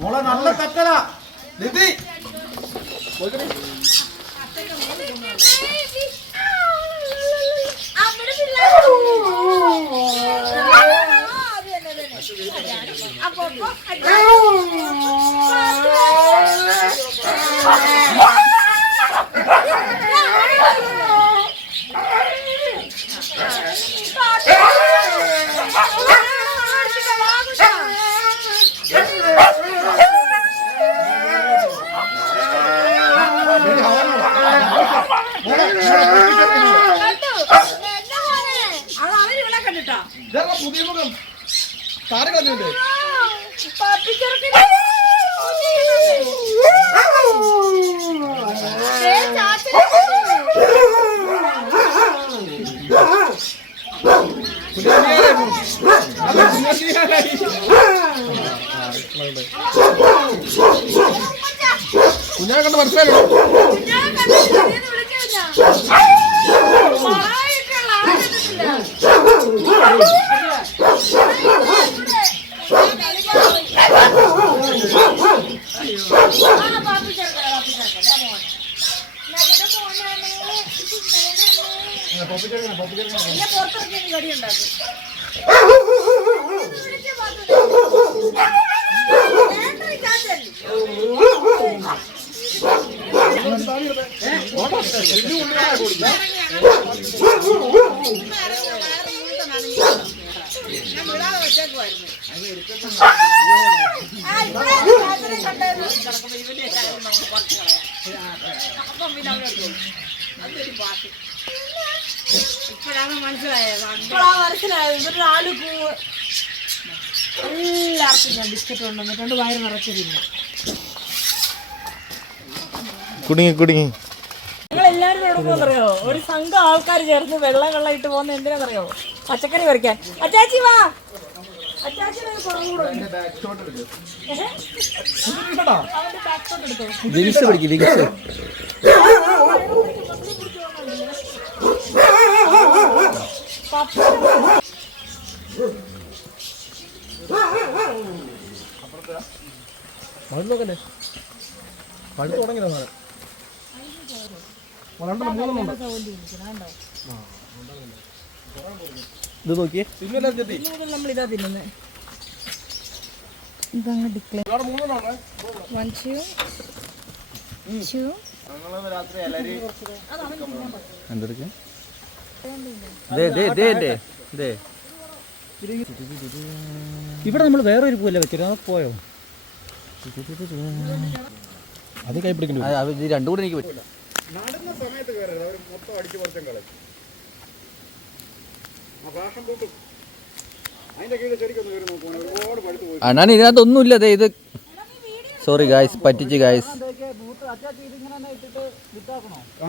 മോളെ നല്ല കത്തല നിധി പുതിയ മുഖം താര കളഞ്ഞിട്ട് കുഞ്ഞാ കണ്ട് മനസ്സിലായോ ഇപ്പോഴാണ് മനസ്സിലായത്. ഇവരുടെ നാല് പൂവ് എല്ലാവർക്കും ഞാൻ ബിസ്ക്കറ്റ് കൊണ്ടുവന്നിട്ടുണ്ട്. വയറ് നിറച്ചിരുന്നു. കുടുങ്ങി ഞങ്ങളെല്ലാവരും എവിടെ പോകുന്നറിയോ? ഒരു സംഘം ആൾക്കാർ ചേർന്ന് വെള്ളം ഇട്ട് പോകുന്ന എന്തിനാണെന്നറിയോ? പച്ചക്കറി പറിക്കാൻ. അച്ചാച്ചി വാ, അച്ചാച്ചി നോക്കണ്ടേ പഴുത്ത് തുടങ്ങിയ ഇത് നോക്കിയേ നമ്മളിതാ തിന്നുന്നത്. ഇതങ്ങ് ഡിക്ലെയർ ഇവിടെ നമ്മൾ വേറൊരു പൂവല്ലേ വെച്ചിട്ട് അത് പോയോ? അത് കൈ പിടിക്കുന്നു. രണ്ടും കൂടെ എനിക്ക് പറ്റില്ല. അണ്ണാൻ ഇതിനകത്തൊന്നുമില്ല. അതെ ഇത് സോറി ഗായ്സ്, പറ്റിച്ച് ഗായ്സ്.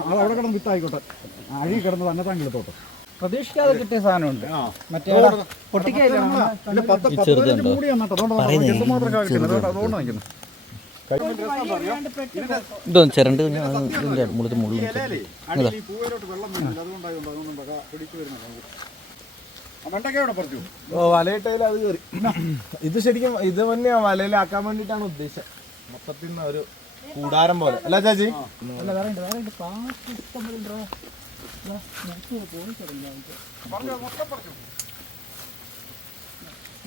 അവിടെ കിടന്ന് വിത്തായിക്കോട്ടെ, അഴി കിടന്ന് തന്നെ താൻ കിടത്തോട്ടെ. പ്രതീക്ഷിക്കാതെ കിട്ടിയ സാധനമുണ്ട്. മറ്റേ ഇതൊന്നും ചിരണ്ട് മുളത്ത് മുള്ളു. വലയിട്ടതിൽ അത് കയറി. ഇത് ശരിക്കും ഇത് തന്നെയാ വലയിലാക്കാൻ വേണ്ടിട്ടാണ് ഉദ്ദേശം. മൊത്തത്തിൽ ഒരു കൂടാരം പോലെ അല്ല ചാച്ചി?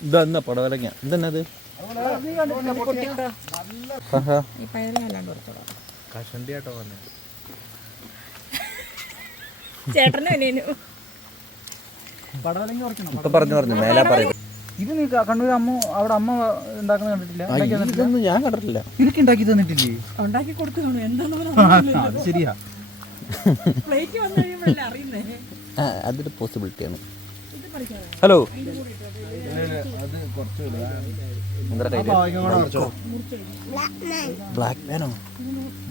ഇതെന്നാ പടവലങ്ങ? ഇതെന്നത് കഷണ്ടിയാട്ടോ പറഞ്ഞ ചേട്ടനും ഇപ്പൊ പറഞ്ഞു മേലാ പറയും. ഇത് നീ കണ്ണൂർ അമ്മ അവിടെ അമ്മ ഉണ്ടാക്കുന്ന കണ്ടിട്ടില്ല? ഇതൊന്നും ഞാൻ കണ്ടിട്ടില്ല. എനിക്ക് ഉണ്ടാക്കി തന്നിട്ടില്ലേ? ഉണ്ടാക്കി കൊടുക്കണം. അത് ശരിയാ. അതൊരു പോസിബിലിറ്റിയാണ്. ഹലോ, ബ്ലാക്ക് മാനോ?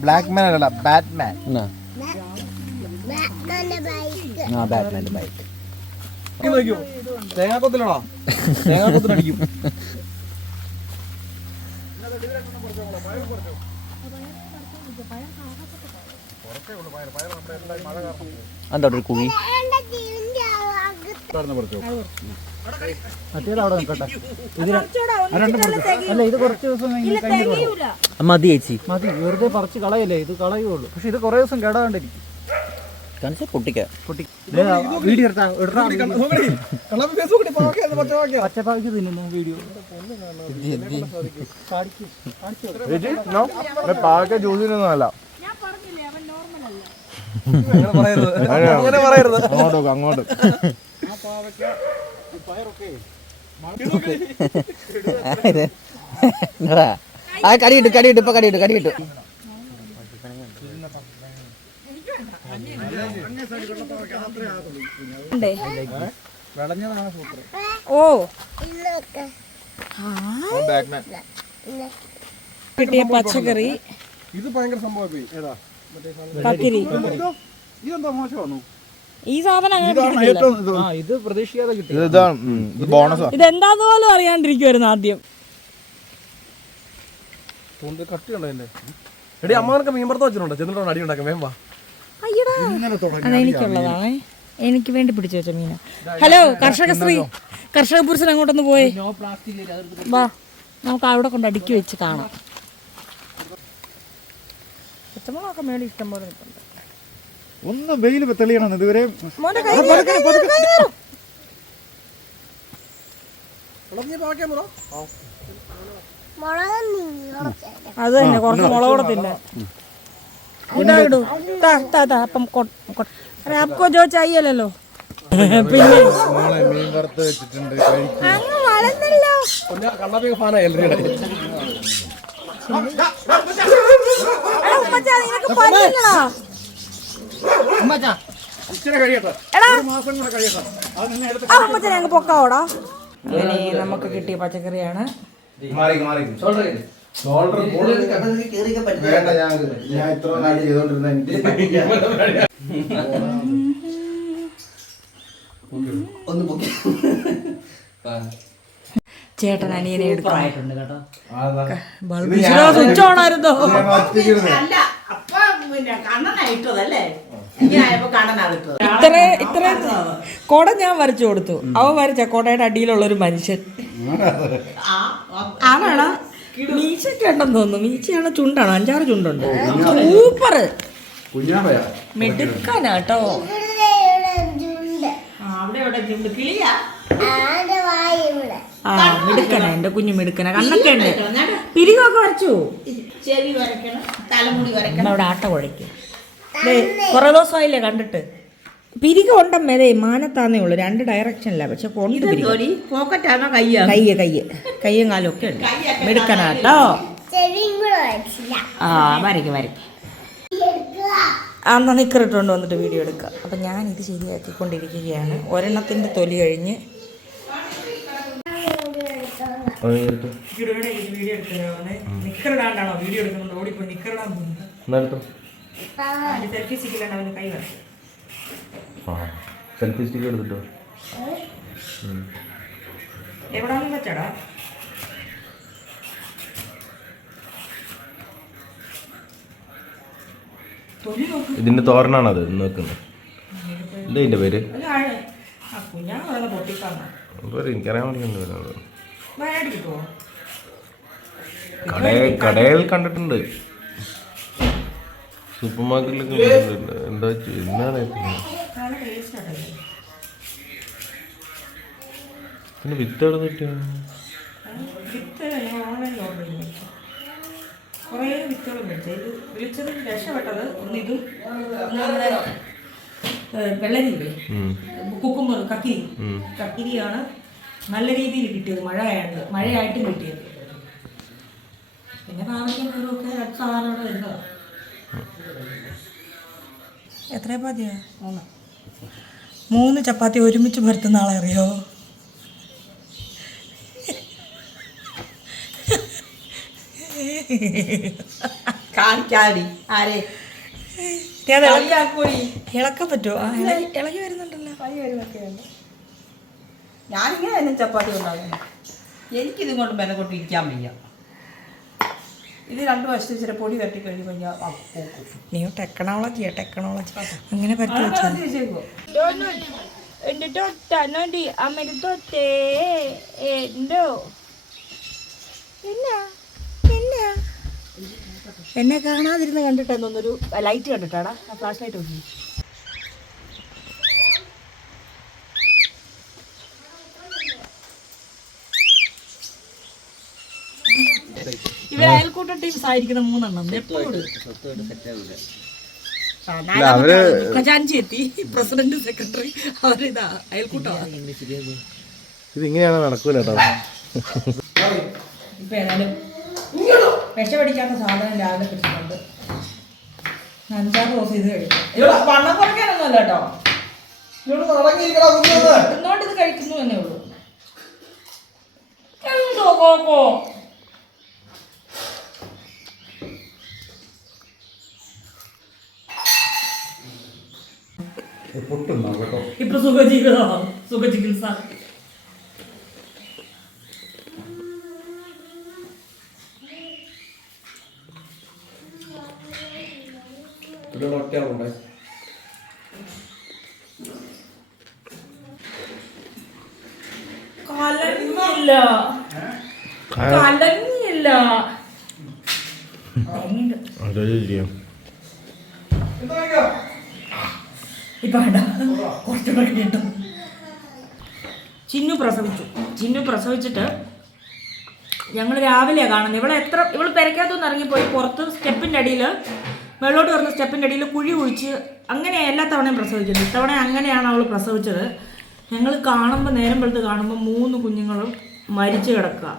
ബ്ലാക്ക് മാൻ അല്ല, ബാറ്റ്മാൻ. ബാറ്റ്മാൻ്റെ ബൈക്ക്. തേങ്ങാക്കൊത്തിലാണോ? തേങ്ങാക്കൊത്തിലടിക്കും. എന്താ ഒരു കുഴി? മറ്റേത് അവിടെ നിൽക്കട്ടെ. അല്ല ഇത് കുറച്ച് ദിവസം കഴിഞ്ഞിട്ട് മതി ചേച്ചി മതി, വെറുതെ പറിച്ച് കളയല്ലേ, ഇത് കളയുള്ളൂ. പക്ഷെ ഇത് കുറേ ദിവസം കേടാണ്ടിരിക്കും. പൊട്ടിക്കാം. വീഡിയോ പച്ചപ്പാക്ക് തിന്നുന്നു വീഡിയോ. പാവയ്ക്ക ജ്യൂസിനൊന്നും അല്ല. അങ്ങോട്ട് അങ്ങോട്ട് കടിയിട്ടു ഇപ്പൊ കടിയിട്ടു. ഓ കിട്ടിയ പച്ചക്കറി, ഇത് ഭയങ്കര സംഭവം. കക്കിരി, ഇതെന്താ മോശമാണോ? ഈ സാധനം അങ്ങനെ കിട്ടുന്നില്ല. ഇത് പ്രതീക്ഷിക്കാതെ കിട്ടി. ഇതെന്താന്ന് പോലും അറിയാണ്ടിരിക്കുവായിരുന്നു ആദ്യം. കട്ടിയുണ്ടോ എന്നെ? എടി അമ്മക്ക് മീൻപുറത്ത് വെച്ചിട്ടുണ്ടോ? ചെന്നിട്ട് അടി ഉണ്ടാക്കാം. വേമ്പ അതെനിക്കുള്ളതാണേ, എനിക്ക് വേണ്ടി പിടിച്ചു വെച്ച മീന. ഹലോ കർഷക പുരുഷൻ അങ്ങോട്ടൊന്ന് പോയി വാ, നമുക്ക് അവിടെ കൊണ്ട് അടുക്കി വെച്ച് കാണാം. പച്ചമുളകൊക്കെ മേളിൽ ഇഷ്ടം പോലെ നിൽപ്പുണ്ട്. ഒന്ന് വെയിൽ തെളിയണം ഇതുവരെ. അത് തന്നെ, കുറച്ച് മുളകൂടെ തിന്നെ. ഇതായിടൂ. അപ്പം आपको जो चाहिए ले लो. പിന്നെ മീൻ വറുത്ത് വെച്ചിട്ടുണ്ട്. അങ്ങ് വളർന്നല്ലോ. നിനക്ക് പറ്റില്ലടാ. അമ്മച്ചനെ അങ്ങ് പൊക്കാവോടാ. അങ്ങനെ നമുക്ക് കിട്ടിയ പച്ചക്കറിയാണ്. വേണ്ട, ഞാൻ ഇത്ര കാര്യം ചെയ്തോണ്ടിരുന്ന ചേട്ടൻ അനിയനെ എടുക്കാനായിട്ടുണ്ട് കേട്ടോ. സ്വിച്ച് ഓൺ ആയിരുന്നോ? ഇത്ര കൊട ഞാൻ വരച്ചു കൊടുത്തു. അവൻ വരച്ച കൊടയുടെ അടിയിലുള്ള ഒരു മനുഷ്യൻ. ആണാണോ? മീശൊക്കെ ഉണ്ടെന്ന് തോന്നുന്നു. മീശയാണോ ചുണ്ടാണോ? 5-6 ചുണ്ടുണ്ട്. സൂപ്പർ മിടുക്കാനാട്ടോ. മിടുക്കന, എന്റെ കുഞ്ഞു മിടുക്കന. കണ്ണൊക്കെ ഉണ്ട്, പിരികൊക്കെ വരച്ചു. അവിടെ ആട്ട കുഴയ്ക്കും. കുറെ ദിവസമായില്ലേ കണ്ടിട്ട്. പിരിക ഉണ്ടമ്മേ, മാനത്താന്നേ ഉള്ളു. 2 ഡയറക്ഷനില്ല, പക്ഷെ പോക്കറ്റാണോ? കയ്യും കാലും ഒക്കെ ഉണ്ട്. മിടുക്കനാട്ടോ. വരയ്ക്കും. അന്ന് നിക്കറിട്ടുകൊണ്ട് വന്നിട്ട് വീഡിയോ എടുക്കുക. അപ്പം ഞാനിത് ശരിയാക്കിക്കൊണ്ടിരിക്കുകയാണ്. ഒരെണ്ണത്തിൻ്റെ തൊലി കഴിഞ്ഞ് നിക്കറിടാണ്ടാണോ വീഡിയോ എടുക്കുന്നത്? ഓടിപ്പോയി നിക്കറിടാൻ പോകുന്നത്. സെൽഫി സ്റ്റിക്കിലാണ് അവന് കൈ വരച്ചത്. സെൽഫി സ്റ്റിക്ക് എടുത്തിട്ടോ? എവിടാന്ന് വെച്ചാടാ? ഇതിന്റെ തോരനാണത് നോക്കുന്നത്. എന്താ ഇതിന്റെ പേര്? എനിക്കറിയാൻ വേണ്ടി കടയിൽ കണ്ടിട്ടുണ്ട്, സൂപ്പർ മാർക്കറ്റിലൊക്കെ കണ്ടിട്ടുണ്ട്. എന്താ എന്താണ് പിന്നെ വിത്ത് എവിടെ കിട്ടിയാണ്? കുറേ വിത്തുകൾ മേടിച്ചു. ഇത് വിളിച്ചത് രക്ഷപ്പെട്ടത് ഒന്നിതും വെള്ളരിയില്ലേ, കുക്കുമ്പർ, കക്കിരിയാണ് നല്ല രീതിയിൽ കിട്ടിയത്. മഴയായിട്ടും കിട്ടിയത്. പിന്നെ പാവയ്ക്കൊക്കെ സാധാരണ വരുന്നത്. എത്ര ചപ്പാത്തിയാ? 3 ചപ്പാത്തി ഒരുമിച്ച് പരത്തുന്ന ആളെ അറിയോ? കാണിക്കാടി ആരെ ഇളക്കാൻ പറ്റുമോ? ഇളകി വരുന്നുണ്ടല്ലോ. ഞാനിങ്ങനെ തന്നെ ചപ്പാത്തി ഉണ്ടാകും. എനിക്കിത് കൊണ്ട് മെനക്കൊട്ട് ഇരിക്കാൻ വയ്യ. ഇത് 2 വശത്ത് ഇച്ചിരി പൊടി തട്ടി കഴിഞ്ഞ് കഴിഞ്ഞാൽ നീ ടെക്നോളജി അങ്ങനെ പറ്റി വെച്ചേക്കോ. എന്റെ തൊട്ട നോടി അമ്മയുടെ തൊട്ടേ എന്തോ എന്നാ എന്നാ എന്നെ കാണാതിരുന്ന് കണ്ടിട്ടെന്നൊന്നൊരു ലൈറ്റ് കണ്ടിട്ടാടാ ആ ഫ്ലാഷ് ലൈറ്റ് നോക്കി. ഇവർ അയൽക്കൂട്ട ടീംസ് ആയിരിക്കുന്ന 3 എണ്ണം എപ്പോഴും ഖജാൻജി എത്തി, പ്രസിഡന്റ് സെക്രട്ടറി അവരിതാ അയൽക്കൂട്ടമാണ്. ഇതിങ്ങനെയാണ് നടക്കൂല കേട്ടോ. ഇപ്പൊ ഏതായാലും വിഷമടിക്കാത്ത സാധനം രാവിലെ കിട്ടുന്നുണ്ട്. 5-6 ദിവസം ഇത് കഴിക്കും. വണ്ണം കുറയ്ക്കാനൊന്നുമല്ല കേട്ടോ, കിട്ടുന്നോണ്ട് ഇത് കഴിക്കുന്നു എന്നേ ഉള്ളൂ. എന്തോ കോക്കോ ഇപ്പൊ സുഖചികിത്സ. കലങ്ങിയില്ല കലങ്ങിയില്ല. ഇപ്പൊ കുറച്ചുകൂടെ കിട്ടും. ചിന്നു പ്രസവിച്ചിട്ട് ഞങ്ങൾ രാവിലെയാണ് കാണുന്നത്. ഇവള് പെരക്കകത്തൊന്ന് ഇറങ്ങിപ്പോയി പുറത്ത് സ്റ്റെപ്പിൻ്റെ അടിയിൽ വെള്ളോട്ട് വരുന്ന സ്റ്റെപ്പിൻ്റെ അടിയിൽ കുഴി കുഴിച്ച് അങ്ങനെ എല്ലാ തവണയും പ്രസവിക്കുന്നത്. ഇത്തവണ അങ്ങനെയാണ് അവൾ പ്രസവിച്ചത്. ഞങ്ങൾ കാണുമ്പോൾ നേരം വെളുത്ത് കാണുമ്പോൾ 3 കുഞ്ഞുങ്ങളും മരിച്ചു കിടക്കുക.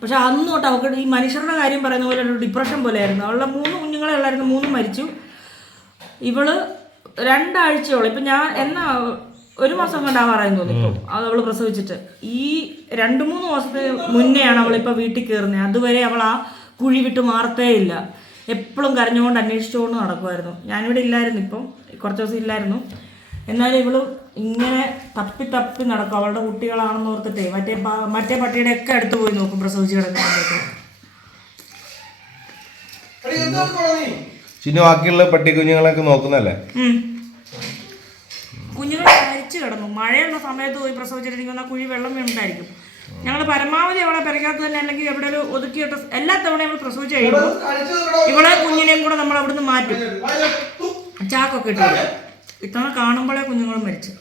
പക്ഷെ അന്ന് തൊട്ട് അവൾക്ക് ഈ മനുഷ്യരുടെ കാര്യം പറയുന്ന പോലെ ഒരു ഡിപ്രഷൻ പോലെയായിരുന്നു. അവളുടെ 3 കുഞ്ഞുങ്ങളെ ഉള്ളായിരുന്നു, 3 മരിച്ചു. ഇവള് 2 ആഴ്ചയോളം ഇപ്പം ഞാൻ എന്നാ 1 മാസം കണ്ടാവാറായെന്ന് തോന്നി ഇപ്പം അവൾ പ്രസവിച്ചിട്ട്. ഈ 2-3 മാസത്തിന് മുന്നെയാണ് അവളിപ്പോൾ വീട്ടിൽ കയറുന്നത്. അതുവരെ അവൾ ആ കുഴി വിട്ട് മാറത്തേ ഇല്ല. എപ്പോഴും കരഞ്ഞുകൊണ്ട് അന്വേഷിച്ചുകൊണ്ട് നടക്കുമായിരുന്നു. ഞാനിവിടെ ഇല്ലായിരുന്നു, ഇപ്പം കുറച്ച് ദിവസം ഇല്ലായിരുന്നു. എന്നാലും ഇവളും ഇങ്ങനെ തപ്പി നടക്കും. അവളുടെ കുട്ടികളാണെന്ന് ഓർത്തിട്ടേ മറ്റേ പട്ടിയുടെ ഒക്കെ അടുത്ത് പോയി നോക്കും പ്രസവിച്ച് കിടക്കുമ്പോഴേക്ക്. ചിന്നു ബാക്കിയുള്ള പട്ടി കുഞ്ഞുങ്ങളൊക്കെ നോക്കുന്നല്ലേ? കുഞ്ഞുങ്ങൾ മരിച്ചു കിടന്നു. മഴയുള്ള സമയത്ത് പോയി പ്രസവിച്ചിട്ടുണ്ടെങ്കിൽ കുഴി വെള്ളം വീണുണ്ടായിരിക്കും. ഞങ്ങൾ പരമാവധി അവളെ പെരക്കകത്ത് തന്നെ അല്ലെങ്കിൽ എവിടെ ഒരു ഒതുക്കിയിട്ട് എല്ലാ തവണയും നമ്മൾ പ്രസവിച്ച് കഴിയുമ്പോൾ ഇവിടെ കുഞ്ഞിനെയും കൂടെ നമ്മൾ അവിടുന്ന് മാറ്റും, ചാക്കൊക്കെ ഇട്ട്. ഇത്തവണ കാണുമ്പോഴേ കുഞ്ഞുങ്ങളും മരിച്ചു.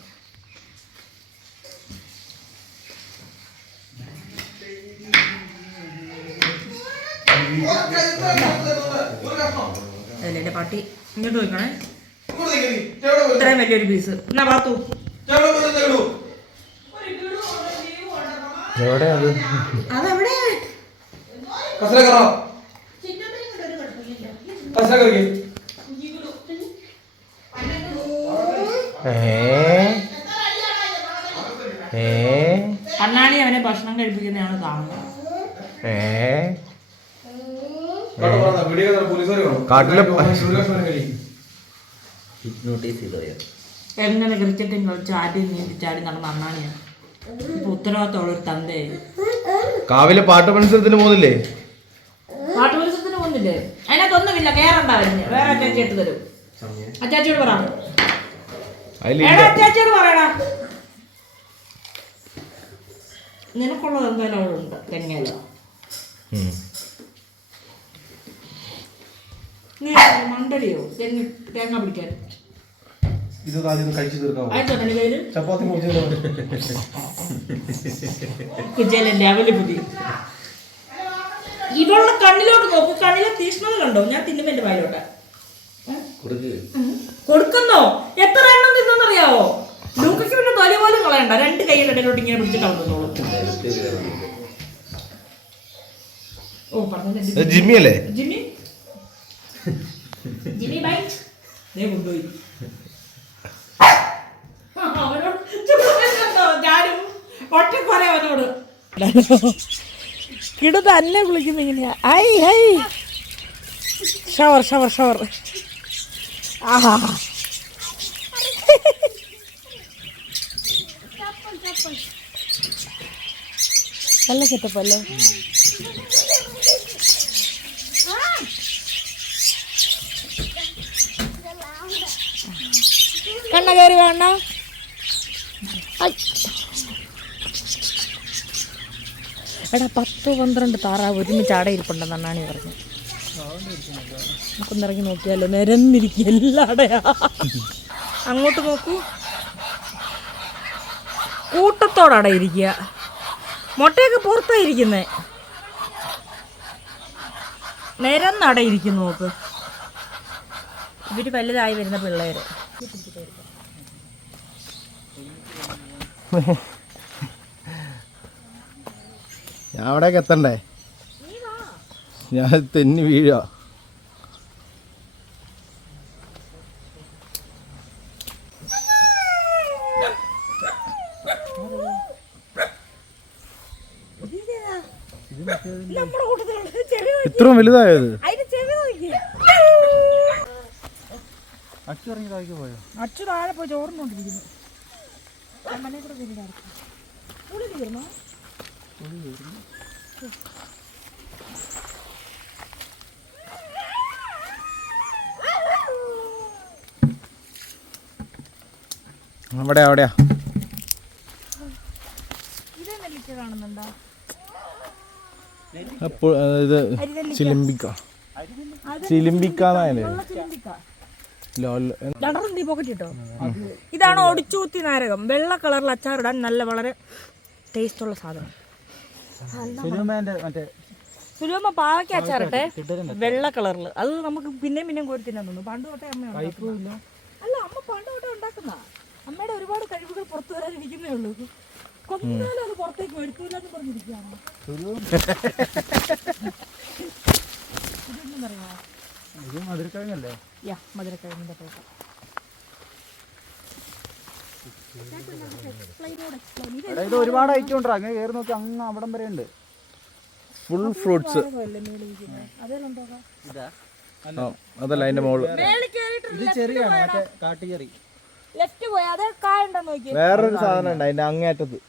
അതല്ലേ എൻ്റെ പട്ടി ഇങ്ങോട്ട് നോക്കണേ. ഇത്രയും വലിയൊരു പീസ് എന്നാ പാത്തു. അതെവിടെ അണ്ണാണി അവനെ ഭക്ഷണം കഴിപ്പിക്കുന്നതാണ് കാണുന്നത്. എങ്ങനെ ക്രിക്കറ്റും കളിച്ച് ചാടി നീന്തി ചാടി നടന്ന അണ്ണാണിയാണ്. ഇപ്പൊ ഉത്തരവാദിത്തമുള്ള ഒരു തന്തേ. കാവിലെ പാട്ട് മത്സരത്തിന് പോകുന്നില്ലേ? പാട്ട് മത്സരത്തിന് പോകുന്നില്ലേ? അതിനകത്തൊന്നുമില്ല, കേറണ്ടാവില്ല. വേറെ അച്ചാച്ചി എടുത്ത് തരും. അച്ചാച്ചിയോട് പറ, അച്ചാച്ചിയോട് പറയടാ. നിനക്കുള്ളത് എന്തായാലും അവളുണ്ട് തെങ്ങയില. നീ മണ്ടലിയോ തേങ്ങ പിടിക്കാൻ? കുജേലന്റെ അവല് പുതി. ഇവളുടെ കണ്ണിലോട്ട് നോക്കൂ, കണ്ണിലെ തീഷ്ണത കണ്ടോ? ഞാൻ തിന്നുമ്പോ എന്റെ വായിലോട്ട് കൊടുക്കുന്നോ? എത്ര എണ്ണം തിന്നറിയാവോ? ലൂക്കയ്ക്ക് പിന്നെ തൊലി പോലും കളയണ്ട, 2 കൈയുടെ ഇടയിലോട്ട് ഇങ്ങനെ പിടിച്ചിട്ട് തന്നോളൂ. ഓ പറഞ്ഞു ജിമ്മി അല്ലേ? ജിമ്മി ബൈറ്റ് ദേ കൊണ്ടുപോയി. ഞാനും ഒറ്റക്കൊറേ അവനോട് കിടു തന്നെ വിളിക്കുന്ന ഇങ്ങനെയാ. ഐ ഹൈ ഷവർ ആഹാ. നല്ല സെറ്റപ്പല്ലേ? കണ്ണ കയറി വേണ്ട. എടാ 10-12 താറാവ് ഒരുമിച്ച് അടയിരിപ്പുണ്ടെന്ന് അണ്ണാണി പറഞ്ഞു. നമുക്കൊന്നിറങ്ങി നോക്കിയാലോ? നിരന്നിരിക്കുക എല്ലാടയാ. അങ്ങോട്ട് നോക്കൂ, കൂട്ടത്തോടെ അടയിരിക്കുക. മുട്ടയൊക്കെ പുറത്തായിരിക്കുന്നേ, നിരന്നടയിരിക്കുന്നു. നോക്ക്, ഇവര് വലുതായി വരുന്ന പിള്ളേര്. ഞാൻ അവിടേക്ക് എത്തണ്ടേ? ഞാൻ തെന്നി വീഴോ? ഇത്രയും വലുതായത് അച്ചു താഴെ പോയി ചോർന്നോണ്ടിരിക്കുന്നു. അവിടെയാ കാണുന്നുണ്ടോ? അപ്പോൾ ഇത് ചിലിമ്പിക്കാന്നല്ലേ? ഇതാണ് ഒടിച്ചൂത്തി നാരകം. വെള്ള കളറിൽ അച്ചാറിടാൻ നല്ല വളരെ ടേസ്റ്റുള്ള സാധനം. സുലഭ പാവയ്ക്ക് അച്ചാറിട്ടെ വെള്ള കളറിൽ. അത് നമുക്ക് പിന്നെയും കോരി തിന്നാൻ തോന്നുന്നു. പണ്ട് തൊട്ടേ അമ്മ അല്ല, അമ്മ പണ്ട് തൊട്ടേ ഉണ്ടാക്കുന്ന. അമ്മയുടെ ഒരുപാട് കഴിവുകൾ പുറത്തു വരാനിരിക്കുന്നേ ഉള്ളൂ. കൊന്നാലും അത് പുറത്തേക്ക് വരുത്തൂലെന്ന് പറഞ്ഞിരിക്കുകയാണ്. മധുരക്കിഴങ്ങല്ലേ? മധുരക്കിഴങ്ങിന്റെ തോട്ടം. ഇത് ഒരുപാട് ഐറ്റം ഉണ്ടോ? അങ്ങനെ കയറി നോക്കി അങ്ങ് അവിടം വരെ ഉണ്ട്. Full fruits. അതല്ല അതിന്റെ മോള് വേറൊരു സാധനം ഉണ്ട് അതിന്റെ അങ്ങേറ്റത്ത്.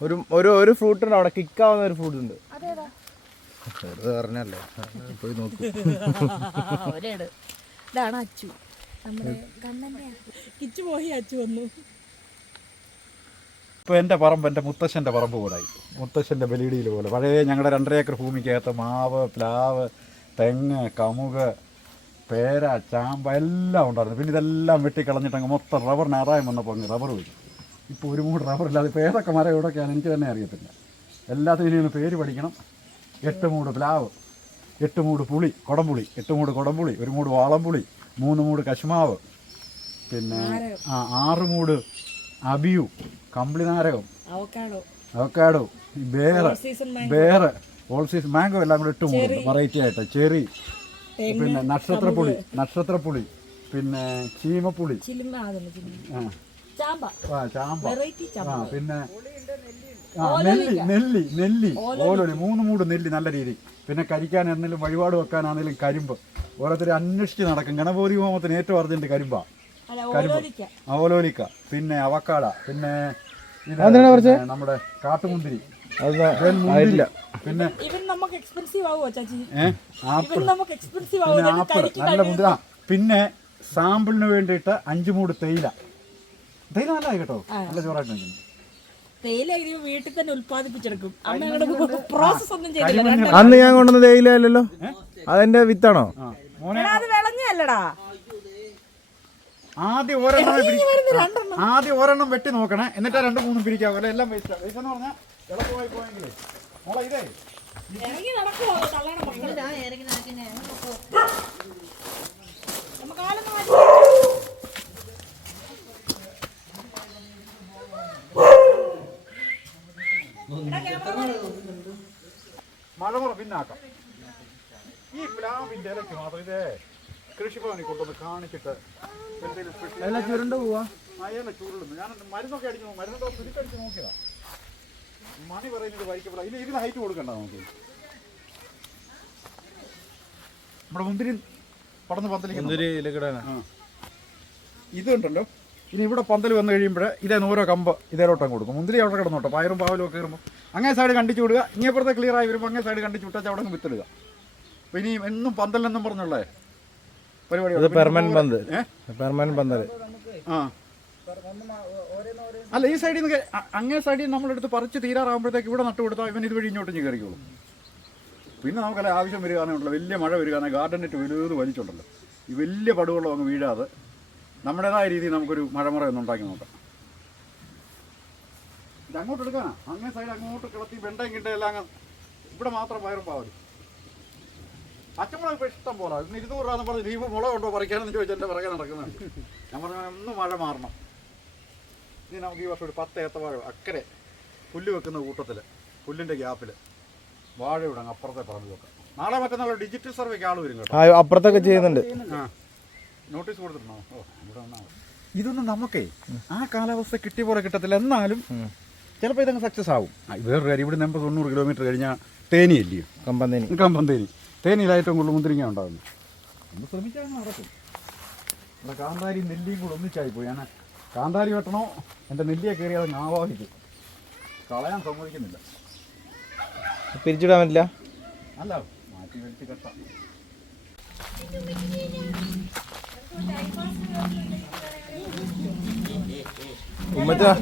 ഒരു ഫ്രൂട്ട് ഉണ്ട് അവിടെ, കിക്കാവുന്ന ഒരു ഫ്രൂട്ട് ഉണ്ട്. പറഞ്ഞല്ലേ, പോയി നോക്കൂ. ഇതാണ് അച്ചു, നമ്മുടെ കണ്ണന്റെ കിച്ചു പോയി അച്ചു വന്നു. ഇപ്പോൾ എൻ്റെ പറമ്പ് എൻ്റെ മുത്തശ്ശൻ്റെ പറമ്പ് പോലായി. മുത്തശ്ശൻ്റെ ബലിയിടിയിൽ പോലെ പഴയ ഞങ്ങളുടെ 2.5 ഏക്കർ ഭൂമിക്കകത്ത് മാവ്, പ്ലാവ്, തെങ്ങ്, കമുക്, പേര, ചാമ്പ എല്ലാം ഉണ്ടായിരുന്നു. പിന്നെ ഇതെല്ലാം വെട്ടിക്കളഞ്ഞിട്ടങ്ങ് മൊത്തം റബ്ബറിന് ആദായം വന്നപ്പോൾ അങ്ങ് റബ്ബർ പോയി. ഇപ്പോൾ ഒരു മൂട് റബ്ബറില്ലാതെ ഇപ്പോൾ ഏതൊക്കെ മരം എവിടെയൊക്കെയാണ് എനിക്ക് തന്നെ അറിയത്തില്ല. എല്ലാത്തിനും ഇനി ഒന്ന് പേര് പഠിക്കണം. 8 മൂട് പ്ലാവ്, 8 മൂട് പുളി, കൊടംപുളി, 8 മൂട് കൊടംപുളി, 1 മൂട് വാളംപുളി, 3 മൂട് കശുമാവ്, പിന്നെ 6 മൂട് അബിയു, കമ്പിളിനാരകം, അവക്കാഡോ, ബേറ്, ഓൾ സീസൺ മാംഗോ എല്ലാം കൂടെ 8 മൂട് വെറൈറ്റി ആയിട്ട്, ചെറി, പിന്നെ നക്ഷത്രപ്പുളി, പിന്നെ ചീമപ്പുളി, ചാമ്പ, പിന്നെ നെല്ലി, ഓലോലി, 3 മൂട് നെല്ലി നല്ല രീതി. പിന്നെ കരിക്കാൻ എന്തെങ്കിലും വഴിപാട് വെക്കാനാണെങ്കിലും കരിമ്പ്. ഓരോരുത്തർ അന്വേഷിച്ച് നടക്കും. ഗണപതി ഹോമത്തിന് ഏറ്റവും അർജന്റ് കരിമ്പ, ഓലോലിക്ക, പിന്നെ അവക്കാട, പിന്നെ നമ്മുടെ കാട്ടുമുന്തിരി, പിന്നെ ആപ്പിൾ, നല്ല മുന്തിരി. പിന്നെ സാമ്പിളിന് വേണ്ടിയിട്ട് 5 മൂട് തേയില നല്ലതായി കേട്ടോ, നല്ല ചോറായിട്ട് നിൽക്കുന്നു. വീട്ടിൽ തന്നെ ഉൽപ്പാദിപ്പിച്ചെടുക്കും. പ്രോസസ് ഒന്നും ചെയ്തില്ല. അന്ന് ഞാൻ കൊണ്ടുവന്ന തേയില അല്ലല്ലോ, അതെന്റെ വിത്താണോ? അത് വിളഞ്ഞല്ലടാ. ആദ്യം ഒരെണ്ണം വെട്ടി നോക്കണേ, എന്നിട്ട് 2-3 പിരിക്കാവല്ലേ. എല്ലാം വേസ്റ്റ് എന്ന് പറഞ്ഞാൽ എളുപ്പമായി പോയെങ്കിലേ മോളെ ഇതേ മഴമുറ പിന്നാക്കാം. ഈ പ്ലാവിന്റെ ഇലയ്ക്ക് മാത്രം ഇതേ കൃഷിഭവനിൽ കൊണ്ടുവന്ന് കാണിച്ചിട്ട് ചുരുണ്ട് പോവാ. അയാളെ ചുരുളുന്നു. ഞാൻ മരുന്നൊക്കെ അടിച്ചു, മരുന്നൊക്കെ പിടിക്കടിച്ച് നോക്കിയതാ. മണി പറയുന്നത് വരിക്കപ്പെടാം. ഇനി ഇതിന് ഹൈറ്റ് കൊടുക്കണ്ട നമുക്ക്. നമ്മുടെ മുന്തിരി പടന്ന് പന്തലിക്കുന്നു. ഇതുണ്ടല്ലോ, ഇനി ഇവിടെ പന്തൽ വന്നു കഴിയുമ്പോൾ ഇതേന്ന് ഓരോ കമ്പ് ഇതേലോട്ടം കൊടുക്കും. മുന്തിരി അവിടെ കിടന്നോട്ടോ, പയറും പാവലും ഒക്കെ കയറുമ്പോൾ അങ്ങേ സൈഡ് കണ്ടിച്ചു വിടുക. ഇങ്ങേപ്പുറത്തെ ക്ലിയർ ആയി വരുമ്പോൾ അങ്ങേ സൈഡ് കണ്ടിച്ചു വിട്ടാൽ അവിടെ വിത്തിടുക. അപ്പോൾ ഇനി എന്നും പന്തലെന്നും പറഞ്ഞുള്ളേ പരിപാടി. പെർമനന്റ് പന്തൽ. ആ അല്ല ഈ സൈഡിൽ നിന്ന് അങ്ങേ സൈഡിൽ നമ്മളെടുത്ത് പറിച്ച് തീരാറാകുമ്പോഴത്തേക്ക് ഇവിടെ നട്ടു കൊടുത്താൽ ഇവൻ ഇതുവഴി ഇങ്ങോട്ട് കയറിക്കോളും. പിന്നെ നമുക്കല്ല ആവശ്യം വരികയാണെന്നുണ്ടല്ലോ, വലിയ മഴ വരികയാണെങ്കിൽ ഗാർഡൻ നെറ്റ് വലുത് വലിച്ചുണ്ടല്ലോ, ഈ വലിയ പടുവെള്ളം അങ്ങ് വീഴാതെ നമ്മുടേതായ രീതിയിൽ നമുക്കൊരു മഴമുറ ഒന്ന് ഉണ്ടാക്കി നോക്കാം. ഇത് അങ്ങോട്ട് എടുക്കാനാ, അങ്ങേ സൈഡ് അങ്ങോട്ട് കിളത്തി വെണ്ടയും കിണ്ടെല്ലാം അങ്ങ് ഇവിടെ മാത്രം പയറും പാവലും. പച്ചമുളക് ഇപ്പോൾ ഇഷ്ടം പോലെ. ഇന്ന് 200 രൂപ പറഞ്ഞ് ദീപ മുളകുണ്ടോ പറിക്കാനെന്ന് ചോദിച്ചാൽ എൻ്റെ പുറകെ നടക്കുന്നത്. ഞാൻ പറഞ്ഞ ഒന്ന് മഴ മാറണം. ഇനി നമുക്ക് ഈ വർഷം ഒരു 10 ഏത്തവാഴ അക്കരെ പുല്ല് വെക്കുന്ന കൂട്ടത്തിൽ പുല്ലിൻ്റെ ഗ്യാപ്പിൽ വാഴ വിടാം, അപ്പുറത്തെ പറമ്പ് വെക്കാം. നാളെ മറ്റന്നാൾ ഡിജിറ്റൽ സർവേക്ക് ആൾ വരും കേട്ടോ. അപ്പുറത്തൊക്കെ ചെയ്യുന്നുണ്ട്. ആ നോട്ടീസ് കൊടുത്തിട്ടുണ്ടോ? ഓ ഇവിടെ വന്നാൽ ഇതൊന്നും നമുക്കേ ആ കാലാവസ്ഥ കിട്ടിയ പോലെ കിട്ടത്തില്ല. എന്നാലും ചിലപ്പോൾ ഇതങ്ങ് സക്സസ് ആവും. വേറൊരു കാര്യം, ഇവിടെ 90 കിലോമീറ്റർ കഴിഞ്ഞാൽ തേനിയല്ലയോ, കമ്പന്തേനി. തേനിയിൽ ഏറ്റവും കൂടുതൽ മുന്തിരിങ്ങ ഉണ്ടാകുന്നു. ഒന്ന് ശ്രമിച്ചാൽ നടക്കും. ഇവിടെ കാന്താരി നെല്ലിയും കൂടെ ഒന്നിച്ചായിപ്പോയി. ഞാൻ കാന്താരി വെട്ടണോ എൻ്റെ നെല്ലിയെ കയറി അത് ആവാഹിക്കും, കളയാൻ സമ്മതിക്കുന്നില്ല. പിരിച്ചിടാൻ പറ്റില്ല. അല്ല മാറ്റി വലിച്ച് കെട്ടാം. ഉമ്മച്ചാ